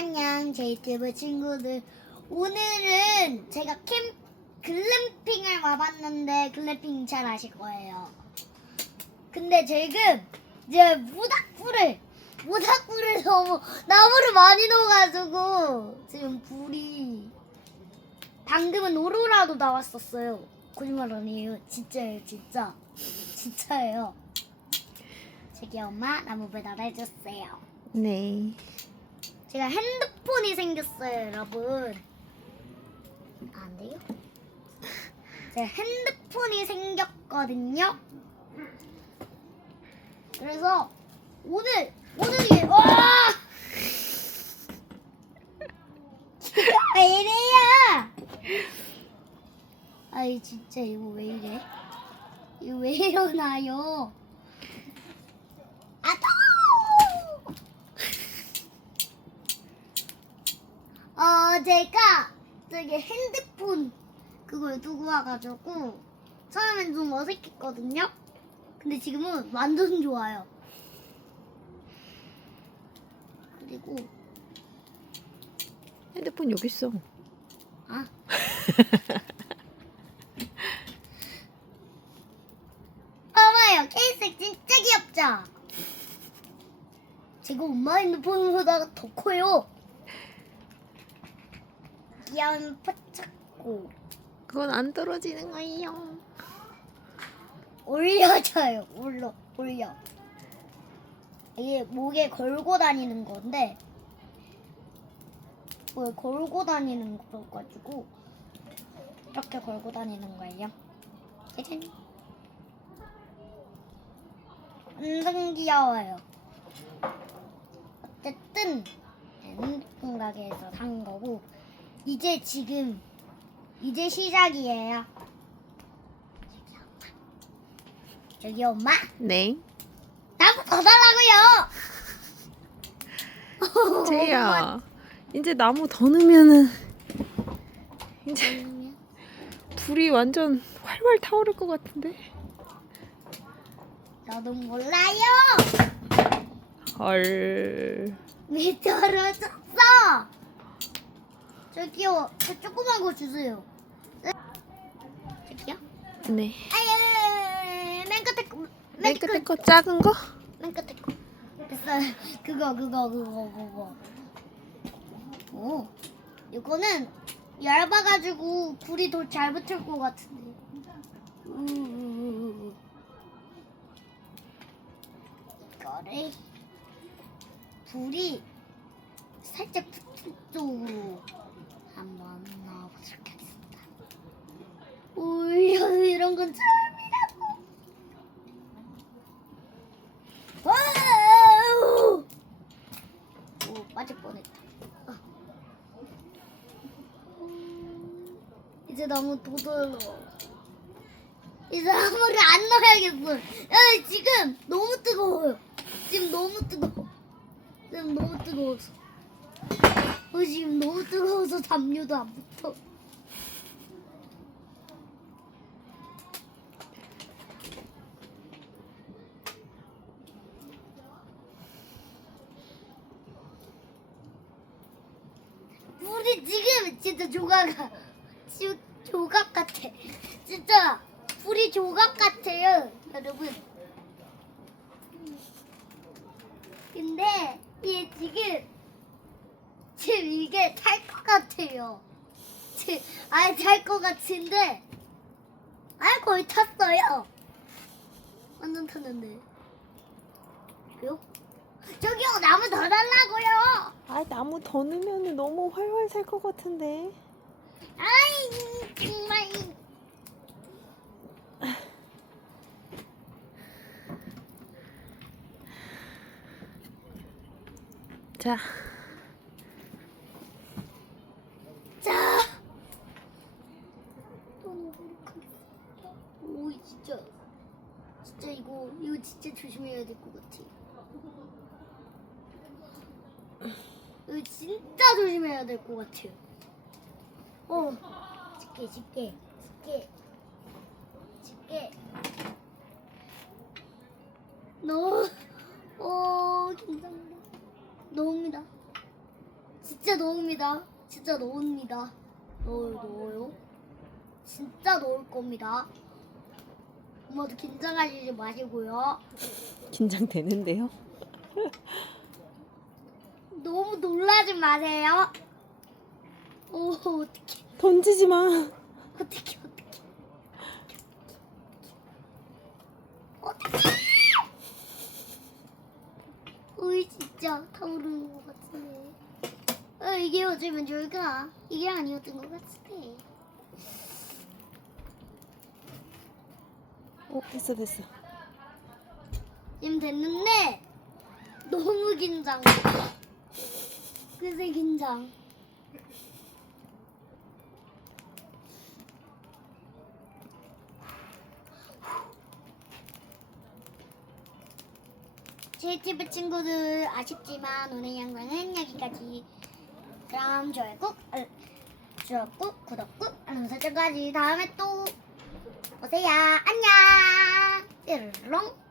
안녕 제 유튜브 친구들. 오늘은 제가 글램핑을 와봤는데 글램핑 잘 아실 거예요. 근데 지금 이제 모닥불을 너무 나무를 많이 넣어가지고 지금 불이 방금은 오로라도 나왔었어요. 거짓말 아니에요. 진짜예요. 진짜예요. 저기 엄마 나무 배달해줬어요. 네. 제가 핸드폰이 생겼어요, 여러분. 안 돼요? 제가 핸드폰이 생겼거든요. 그래서 오늘이 와! 왜 이래요? 아이 진짜 이거 왜 이래? 이거 왜 이러나요? 아도! 제가 저기 핸드폰 그걸 두고 와가지고 처음엔 좀 어색했거든요. 근데 지금은 완전 좋아요. 그리고 핸드폰 여기 있어. 아 봐봐요, 케이스 진짜 귀엽죠? 제가 엄마 핸드폰보다 더 커요. 귀여운 포착고 그건 안 떨어지는 거예요. 올려져요. 올려. 이게 목에 걸고 다니는 건데 뭘 걸고 다니는 거가지고 이렇게 걸고 다니는 거예요. 짜잔. 완전 귀여워요. 어쨌든 핸드폰 가게에서 산 거고 이제 시작이에요. 저기 엄마 네. 나무 더 달라고요. 제이야, 이제 나무 더 넣으면은 이제 불이 완전 활활 타오를 것 같은데. 저도 몰라요. 헐. 왜 떨어졌어? 저기요, 저 조그만 거 주세요. 저기요? 네. 아유, 맨 끝에 거, 맨 끝에 거 작은 거? 맨 끝에 거. 됐어. 그거. 오, 이거는 얇아가지고 불이 더 잘 붙을 것 같은데. 이거를 불이 살짝 붙은 쪽으로 한번 넣어보도록 하겠습니다. 올려서 이런 건 처음이라고. 와우! 오, 빠질 뻔했다. 이제 너무 도둑. 이제 아무를 안 넣어야겠어. 지금 너무 뜨거워요. 지금 너무 뜨거워서. 지금 너무 뜨거워서 담요도 안 붙어. 우리 지금 진짜 조각 같아. 진짜 불이 조각 같아요, 여러분. 근데 지금 이게 탈 것 같아요. 탈 것 같은데 거의 탔어요. 완전 탔는데. 저기요, 나무 더 달라고요. 아, 나무 더 넣으면 너무 활활 살 것 같은데. 아이 정말. 자. 오, 진짜 이거 진짜 조심해야 될 것 같아. 이거 진짜 조심해야 될 것 같아요. 집게. 너무 긴장돼. 너무다. 진짜 넣습니다. 진짜 넣습니다. 넣어요. 진짜 넣을 겁니다. 엄마도 긴장하지 마시고요. 긴장되는데요? 너무 놀라지 마세요. 오, 어떡해. 던지지 마. 어떡해. 어떡해. 어이, 진짜 타오르는 것 같은데. 이게 어쩌면 좋을까? 이게 아니었던 것 같은데. 됐어. 지금 됐는데 너무 긴장. 그새 긴장. 제이티브 친구들 아쉽지만 오늘 영상은 여기까지. 그럼 좋아요 꾹, 구독 꾹, 알람 설정까지. 다음에 또 오세요. 안녕. 띠르렁.